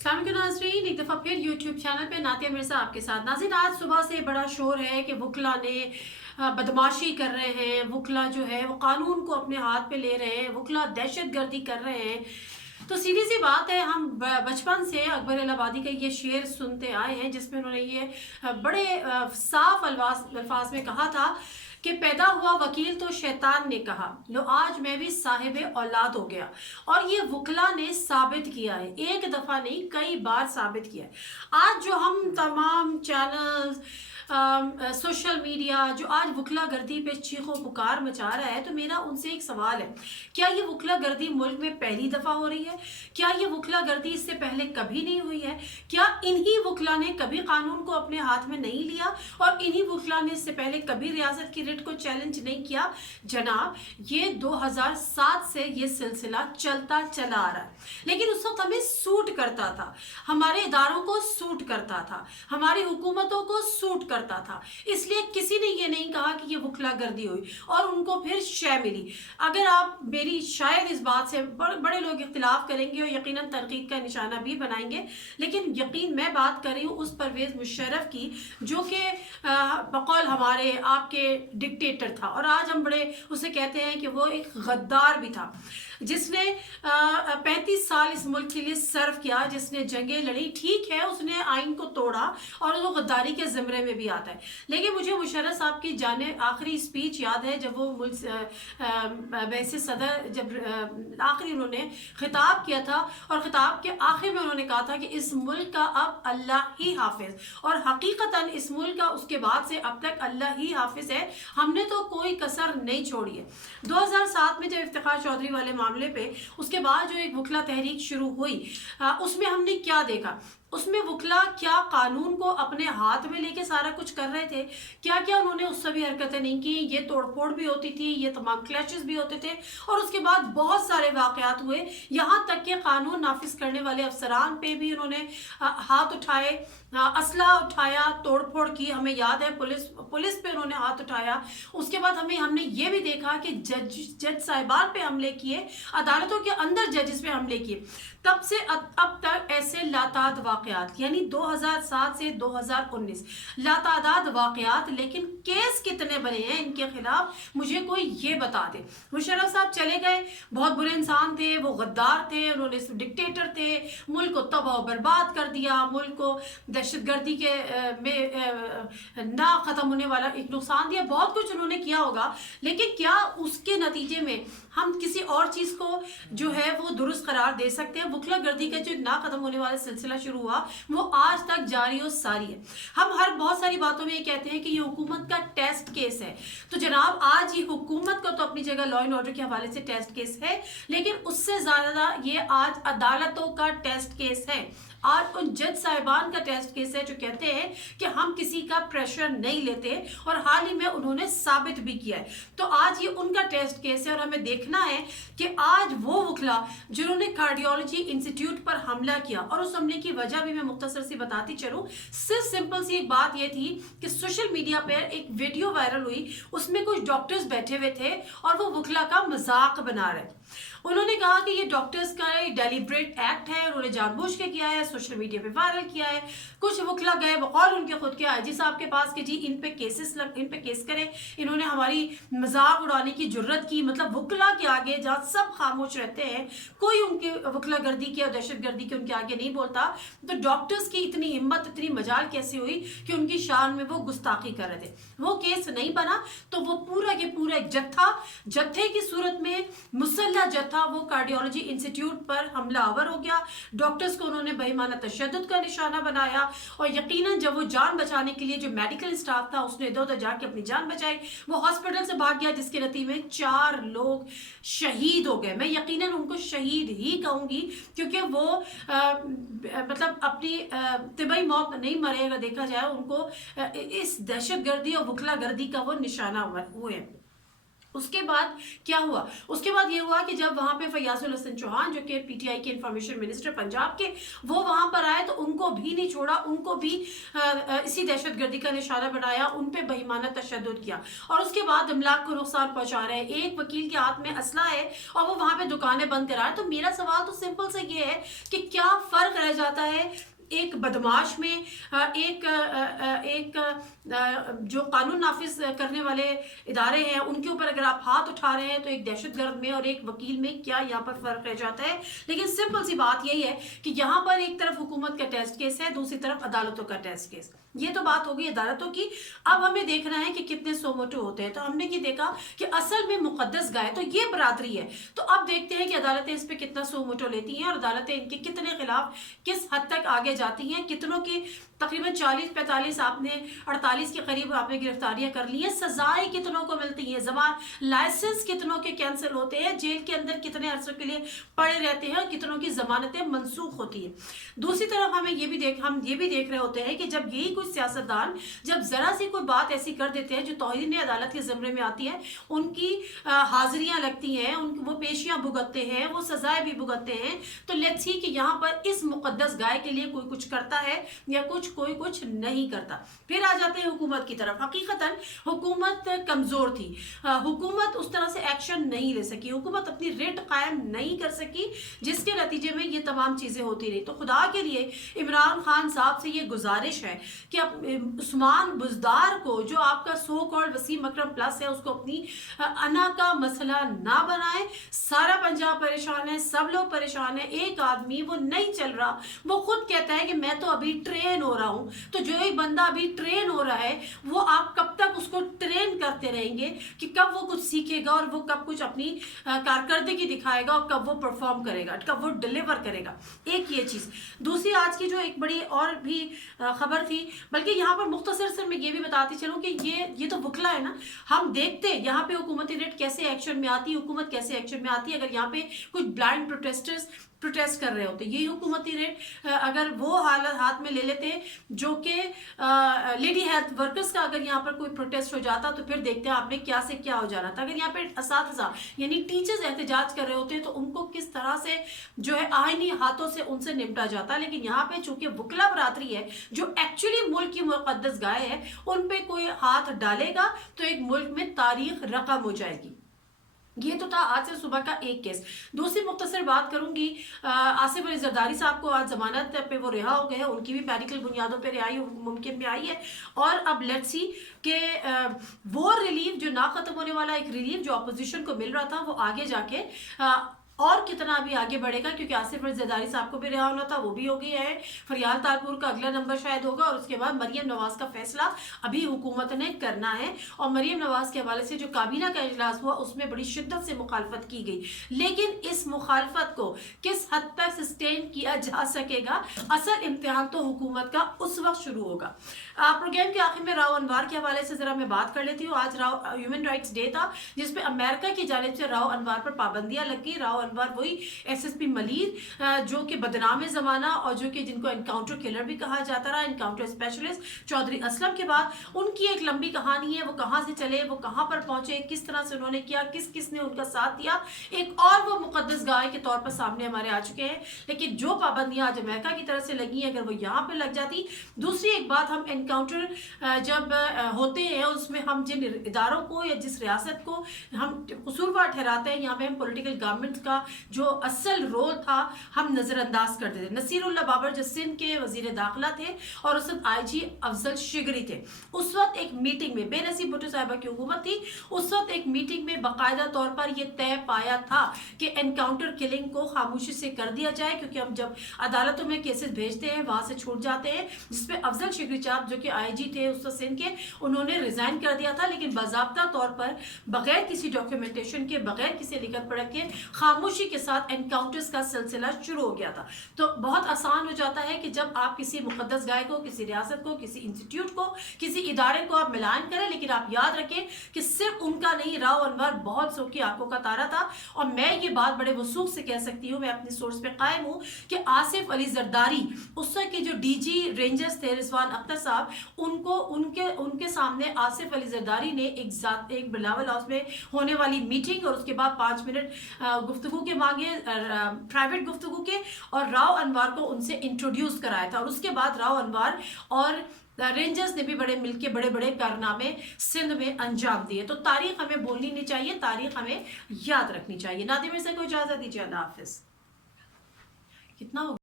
अस्सलाम वालेकुम नाज़रीन, एक दफ़ा फिर यूट्यूब चैनल पे नातिया मिर्ज़ा आपके साथ। नाज़रीन, आज सुबह से बड़ा शोर है कि वकला ने बदमाशी कर रहे हैं, वकला जो है वो कानून को अपने हाथ पे ले रहे हैं, वकला दहशत गर्दी कर रहे हैं। तो सीधी सी बात है, हम बचपन से अकबर इलाहाबादी का ये शेर सुनते आए हैं जिसमें उन्होंने ये बड़े साफ अल्फाज में कहा था कि पैदा हुआ वकील तो शैतान ने कहा, लो आज मैं भी साहिब औलाद हो गया। और ये वकला ने साबित किया है, एक दफ़ा नहीं कई बार साबित किया है। आज जो हम तमाम चैनल्स सोशल मीडिया जो आज वकला गर्दी पे चीखों पुकार मचा रहा है, तो मेरा उनसे एक सवाल है, क्या ये वकला गर्दी मुल्क में पहली दफ़ा हो रही है? क्या ये वकला गर्दी इससे पहले कभी नहीं हुई है? क्या इन्हीं वकला ने कभी कानून को अपने हाथ में नहीं लिया और इन्हीं वकला ने इससे पहले कभी रियासत की रिट को चैलेंज नहीं किया? जनाब, ये 2007 से ये सिलसिला चलता चला आ रहा है, लेकिन उस वक्त हमें सूट करता था, हमारे इदारों को सूट करता था, हमारी हुकूमतों को सूट करता था, इसलिए किसी ने ये नहीं कहा कि ये वकला गर्दी हुई और उनको फिर शय मिली। अगर आप मेरी शायद इस बात से बड़े लोग इख्तिलाफ करेंगे और यकीनन तनकीद का निशाना भी बनाएंगे, लेकिन यकीन मैं बात कर रही हूँ उस परवेज़ मुशर्रफ की जो कि बकौल हमारे आपके डिक्टेटर था, और आज हम बड़े उसे कहते हैं कि वो एक गद्दार भी था, जिसने 35 साल इस मुल्क के लिए सर्व किया, जिसने जंगें लड़ी। ठीक है, उसने आइन को तोड़ा और वो गद्दारी के ज़मरे में भी आता है, लेकिन मुझे मुशर्रफ साहब की जाने आखिरी स्पीच याद है, जब वो वैसे सदर जब आखिरी उन्होंने खिताब किया था, और खिताब के आखिर में उन्होंने कहा था कि इस मुल्क का अब अल्लाह ही हाफिज, और हकीकतन इस मुल्क का उसके बाद से अब तक अल्लाह ही हाफिज है, हमने तो कोई कसर नहीं छोड़ी है। 2007 में जब इफ्तिखार चौधरी वाले मामले पे उसके बाद जो एक वकला तहरीक शुरू हुई, उसमें हमने क्या देखा? उसमें वकला क्या कानून को अपने हाथ में लेके सारा कुछ कर रहे थे? क्या क्या उन्होंने उस सभी हरकतें नहीं की? ये तोड़फोड़ भी होती थी, ये तमाम क्लैशेस भी होते थे, और उसके बाद बहुत सारे वाकयात हुए, यहाँ तक कि कानून नाफिज करने वाले अफसरान पे भी उन्होंने हाथ उठाए, असला उठाया, तोड़फोड़ की। हमें याद है पुलिस पे उन्होंने हाथ उठाया। उसके बाद हमने ये भी देखा कि जज साहिबान पे हमले किए, अदालतों के अंदर जजेस पे हमले किए। तब से अब तक ऐसे लाताद वाकयात, यानी 2007 से 2019 लातादाद वाकयात, लेकिन केस कितने बने हैं इनके खिलाफ? मुझे कोई ये बता दे। मुशर्रफ साहब चले गए, बहुत बुरे इंसान थे, वो गद्दार थे, उन्होंने डिक्टेटर थे, मुल्क को तबाह बर्बाद कर दिया, मुल्क को दहशतगर्दी के में ना ख़त्म होने वाला एक नुकसान दिया, बहुत कुछ उन्होंने किया होगा, लेकिन क्या उसके नतीजे में हम किसी और चीज़ को जो है वो दुरुस्त करार दे सकते हैं? वकला गर्दी का जो ना ख़त्म होने वाला सिलसिला शुरू हुआ, वो आज तक जारी और सारी है। हम हर बहुत सारी बातों में ये कहते हैं कि ये हुकूमत का टेस्ट केस है, तो जनाब आज ये हुकूमत का तो अपनी जगह लॉ एंड ऑर्डर के हवाले से टेस्ट केस है, लेकिन उससे ज़्यादा ये आज अदालतों का टेस्ट केस है, आज उन जज साहिबान का टेस्ट केस है जो कहते हैं कि हम किसी का प्रेशर नहीं लेते, और हाल ही में उन्होंने साबित भी किया है। तो आज ये उनका टेस्ट केस है, और हमें देखना है कि आज वो वकला जिन्होंने कार्डियोलॉजी इंस्टीट्यूट पर हमला किया, और उस हमले की वजह भी मैं मुख्तसर सी बताती चलूँ। सिर्फ सिंपल सी एक बात ये थी कि सोशल मीडिया पर एक वीडियो वायरल हुई, उसमें कुछ डॉक्टर्स बैठे हुए थे और वो वकला का मजाक बना रहे। उन्होंने कहा कि ये डॉक्टर्स का डेलिब्रेट एक्ट है, उन्होंने जानबूझ के किया है, सोशल मीडिया पे वायरल किया है। कुछ वकला गए बकौल उनके खुद के आईजी साहब के पास कि जी इन पे केस करें, इन्होंने हमारी मजाक उड़ाने की जुर्रत की। मतलब वकला के आगे जहाँ सब खामोश रहते हैं, कोई उनके वकला गर्दी की और दहशत गर्दी के उनके आगे नहीं बोलता, तो डॉक्टर्स की इतनी हिम्मत, इतनी मजाल कैसे हुई कि उनकी शान में वो गुस्ताखी कर रहे थे? वो केस नहीं बना, तो वो पूरा के पूरा एक जत्थे की सूरत में मुसल्लह जत्था वो कार्डियोलॉजी इंस्टीट्यूट पर हमलावर हो गया। डॉक्टर्स को उन्होंने बेईमाना तशद्दुद का निशाना बनाया, और यकीनन जब वो जान बचाने के लिए जो मेडिकल स्टाफ था उसने इधर उधर जाके अपनी जान बचाई, वो हॉस्पिटल से भाग गया, जिसके नतीजे में 4 लोग शहीद हो गए। मैं यकीनन उनको शहीद ही कहूँगी, क्योंकि वो मतलब अपनी तिबई मौत नहीं मरे, अगर देखा जाए उनको इस दहशत गर्दी और वकला गर्दी का वो निशाना हुए। اس کے بعد کیا ہوا؟ اس کے بعد یہ ہوا کہ جب وہاں پہ فیاض الحسن چوہان جو کہ پی ٹی آئی کے انفارمیشن منسٹر پنجاب کے، وہ وہاں پر آئے تو ان کو بھی نہیں چھوڑا، ان کو بھی اسی دہشت گردی کا نشانہ بنایا، ان پہ بہیمانہ تشدد کیا، اور اس کے بعد املاک کو نقصان پہنچا رہے ہیں۔ ایک وکیل کے ہاتھ میں اسلحہ ہے اور وہ وہاں پہ دکانیں بند کرا رہے ہیں۔ تو میرا سوال تو سمپل سے یہ ہے کہ کیا فرق رہ جاتا ہے ایک بدماش میں، ایک جو قانون نافذ کرنے والے ادارے ہیں ان کے اوپر اگر آپ ہاتھ اٹھا رہے ہیں، تو ایک دہشت گرد میں اور ایک وکیل میں کیا یہاں پر فرق رہ جاتا ہے؟ لیکن سمپل سی بات یہی ہے کہ یہاں پر ایک طرف حکومت کا ٹیسٹ کیس ہے، دوسری طرف عدالتوں کا ٹیسٹ کیس۔ یہ تو بات ہوگی عدالتوں کی۔ اب ہمیں دیکھنا ہے کہ کتنے سو موٹو ہوتے ہیں۔ تو ہم نے یہ دیکھا کہ اصل میں مقدس گائے تو یہ برادری ہے۔ تو اب دیکھتے ہیں کہ عدالتیں اس پہ کتنا سو موٹو لیتی ہیں اور عدالتیں ان کے کتنے خلاف کس حد تک آگے جاتی ہیں۔ کتنوں کی تقریباً 40-45 آپ نے 48 کے قریب آپ نے گرفتاریاں کر لی ہیں۔ سزائیں کتنوں کو ملتی ہیں، زبان لائسنس کتنوں کے کینسل ہوتے ہیں، جیل کے اندر کتنے عرصے کے لیے پڑے رہتے ہیں، اور کتنوں کی ضمانتیں منسوخ ہوتی ہیں۔ دوسری طرف ہم یہ بھی دیکھ رہے ہوتے ہیں کہ جب یہی کچھ سیاستدان جب ذرا سی کوئی بات ایسی کر دیتے ہیں جو توہین عدالت کے زمرے میں آتی ہے، ان کی حاضریاں لگتی ہیں، وہ پیشیاں بھگتتے ہیں، وہ سزائیں بھی بھگتتے ہیں۔ تو لیٹس سی کہ یہاں پر اس مقدس گائے کے لیے کوئی کچھ کرتا ہے یا کوئی کچھ نہیں کرتا۔ پھر آ جاتے ہیں حکومت کی طرف۔ حقیقتاً حکومت کمزور تھی، حکومت اس طرح سے ایکشن نہیں لے سکی، حکومت اپنی ریٹ قائم نہیں کر سکی، جس کے نتیجے میں یہ تمام چیزیں ہوتی رہی۔ تو خدا کے لیے عمران خان صاحب سے یہ گزارش ہے کہ عثمان بزدار کو، جو آپ کا سو کالڈ وسیم اکرم پلس ہے، اس کو اپنی انا کا مسئلہ نہ بنائے۔ سارا پنجاب پریشان ہے، سب لوگ پریشان ہیں۔ ایک آدمی وہ نہیں چل رہا، وہ خود کہتا ہے کہ میں تو ابھی ٹرین ہو رہا ہوں۔ تو جو ایک بندہ ابھی ٹرین ہو رہا ہے، وہ آپ کب تک اس کو ٹرین کرتے رہیں گے کہ کب وہ کچھ سیکھے گا اور وہ کب کچھ اپنی کارکردگی دکھائے گا اور کب وہ پرفارم کرے گا، کب وہ ڈیلیور کرے گا۔ ایک یہ چیز۔ دوسری آج کی جو ایک بڑی اور بھی خبر تھی، بلکہ یہاں پر مختصر سے میں یہ بھی بتاتی چلوں کہ یہ تو وکلا ہے نا، ہم دیکھتے یہاں پہ حکومتی ریٹ کیسے ایکشن میں آتی ہے، حکومت کیسے ایکشن میں آتی ہے۔ اگر یہاں پہ کچھ بلائنڈ پروٹیسٹرز پروٹیسٹ کر رہے ہوتے، یہی حکومتی ریٹ اگر وہ حالت ہاتھ میں لے لیتے جو کہ لیڈی ہیلتھ ورکرز کا اگر یہاں پر کوئی پروٹیسٹ ہو جاتا، تو پھر دیکھتے ہیں آپ نے کیا سے کیا ہو جانا تھا۔ اگر یہاں پہ اساتذہ یعنی ٹیچرز احتجاج کر رہے ہوتے تو ان کو کس طرح سے جو ہے آئینی ہاتھوں سے ان سے نمٹا جاتا۔ لیکن یہاں پہ چونکہ وکلا برادری ہے جو ایکچولی ملک کی مقدس گائے ہے، ان پہ کوئی ہاتھ ڈالے گا تو ایک ملک میں تاریخ رقم ہو جائے گی۔ یہ تو تھا آج سے صبح کا ایک کیس۔ دوسری مختصر بات کروں گی، آصف علی زرداری صاحب کو آج ضمانت پہ وہ رہا ہو گئے ہیں، ان کی بھی میڈیکل بنیادوں پہ رہائی ممکن بھی آئی ہے۔ اور اب لیٹس سی کہ وہ ریلیف جو نہ ختم ہونے والا ایک ریلیف جو اپوزیشن کو مل رہا تھا، وہ آگے جا کے اور کتنا بھی آگے بڑھے گا، کیونکہ آصف علی زرداری صاحب کو بھی رہا ہونا تھا، وہ بھی ہو گیا ہے۔ فریال تالپور کا اگلا نمبر شاید ہوگا، اور اس کے بعد مریم نواز کا فیصلہ ابھی حکومت نے کرنا ہے۔ اور مریم نواز کے حوالے سے جو کابینہ کا اجلاس ہوا، اس میں بڑی شدت سے مخالفت کی گئی، لیکن اس مخالفت کو کس حد تک سسٹین کیا جا سکے گا، اصل امتحان تو حکومت کا اس وقت شروع ہوگا۔ پروگرام کے آخر میں راؤ انوار کے حوالے سے ذرا میں بات کر لیتی ہوں۔ آج ہیومن رائٹس ڈے تھا، جس پہ امریکہ کی جانب سے راؤ انوار پر پابندیاں لگ گئی۔ راؤ انوار وہی ایس ایس پی ملیر جو کہ بدنام زمانہ اور جو کہ جن کو انکاؤنٹر کلر بھی کہا جاتا رہا، انکاؤنٹر اسپیشلسٹ چودھری اسلم کے بعد ان کی ایک لمبی کہانی ہے، وہ کہاں سے چلے، وہ کہاں پر پہنچے، کس طرح سے انہوں نے کیا، کس نے ان کا ساتھ دیا، ایک اور وہ مقدس گائے کے طور پر سامنے ہمارے آ چکے ہیں۔ لیکن جو پابندیاں آج امریکہ کی طرف سے لگی ہیں، اگر وہ یہاں پہ لگ جاتی۔ دوسری ایک بات، ہم انکاؤنٹر جب ہوتے ہیں اس میں ہم جن اداروں کو یا جس ریاست کو ہم قصوروار ٹھہراتے ہیں، یہاں پہ ہم پولیٹیکل گورنمنٹ کا جو اصل رول تھا ہم نظر انداز کرتے تھے۔ نصیر اللہ بابر جو سندھ کے وزیر داخلہ تھے اور اس وقت آئی جی افضل شگری تھے، اس وقت ایک میٹنگ میں بے نصیب بھٹو صاحبہ کی حکومت تھی، اس وقت ایک میٹنگ میں باقاعدہ طور پر یہ طے پایا تھا کہ انکاؤنٹر کلنگ کو خاموشی سے کر دیا جائے، کیونکہ ہم جب عدالتوں میں کیسز بھیجتے ہیں وہاں سے چھوٹ جاتے ہیں، جس پہ افضل شگری صاحب جو کہ آئی جی تھے اس وقت سندھ کے، انہوں نے ریزائن کر دیا تھا، لیکن باضابطہ طور پر بغیر کسی ڈاکیومنٹیشن کے، بغیر کسی لکھت پڑھ کے خاموش खामोशी के साथ एनकाउंटर्स का सिलसिला शुरू हो गया था। तो बहुत आसान हो जाता है कि जब आप किसी मुक़द्दस गाय को, किसी रियासत को, किसी इंस्टीट्यूट को, किसी इदारे को आप मिलान करें, लेकिन आप याद रखें कि सिर्फ उनका नहीं, राव अनवर बहुत सौ की आंखों का तारा था। और मैं ये बात बड़े वसूख से कह सकती हूँ, मैं अपनी सोर्स पे कायम हूँ, कि आसिफ अली जरदारी, उस वक्त के जो डीजी रेंजर्स थे रिजवान अख्तर साहब, उनको उनके सामने आसिफ अली जरदारी ने एक बिलावल हाउस में होने वाली मीटिंग और उसके बाद 5 मिनट गुफ्तगू के मांगे, प्राइवेट गुफ्तगू के, और राव अनवर को उनसे इंट्रोड्यूस कराया था। और उसके बाद राव अनवर और रेंजर्स ने भी मिलके बड़े बड़े कारनामे सिंध में अंजाम दिए। तो तारीख हमें भूलनी नहीं चाहिए, तारीख हमें याद रखनी चाहिए। नादिम मिर्जा को इजाजत दीजिए, अल्लाह हाफिज। कितना